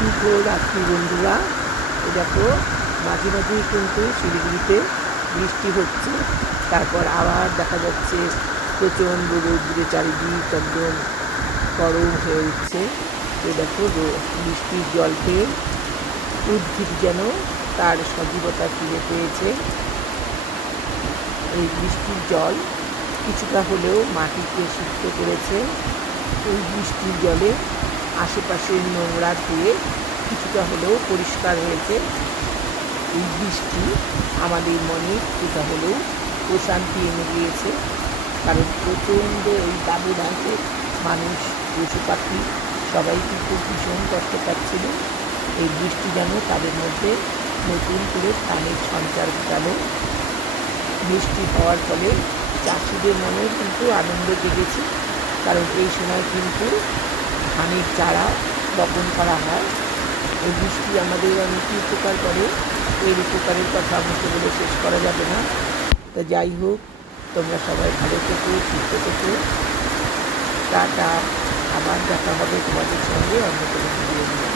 শুভ রাত্রি বন্ধুরা। এ দেখো মাঝে মাঝেই কিন্তু শিলিগুড়িতে বৃষ্টি হচ্ছে, তারপর আবার দেখা যাচ্ছে প্রচণ্ড রৌদ্রে চারিদিক একদম গরম হয়ে উঠছে। তো দেখো বৃষ্টির জল পেয়ে উদ্ভিদ যেন তার সজীবতা ফিরে পেয়েছে। এই বৃষ্টির জল কিছুটা হলেও মাটিকে সিক্ত করেছে। এই বৃষ্টির জলে আশেপাশের নোংরা ধুয়ে কিছুটা হলেও পরিষ্কার হয়েছে। এই বৃষ্টি আমাদের মনে কিছুটা হলেও প্রশান্তি এনে দিয়েছে, কারণ প্রচণ্ড এই দাবদাহে মানুষ, পশু পাখি সবাই কিন্তু ভীষণ কষ্ট পাচ্ছিল। এই বৃষ্টি যেন তাদের মধ্যে নতুন করে প্রাণের সঞ্চার ঘটালো। বৃষ্টি হওয়ার ফলে চাষিদের মনেও কিন্তু আনন্দ জেগেছে, কারণ এই সময় কিন্তু ধানের চারা বপন করা হয়। এই বৃষ্টি আমাদের অনেকই উপকার করে, এর উপকারের কথা আমাকে বলে শেষ করা যাবে না। তা যাই হোক, তোমরা সবাই ভালো থেকো, সুস্থ থেকো। টাটা। আবার দেখা হবে তোমাদের সঙ্গে অন্য কোনো ভিডিও নিয়ে।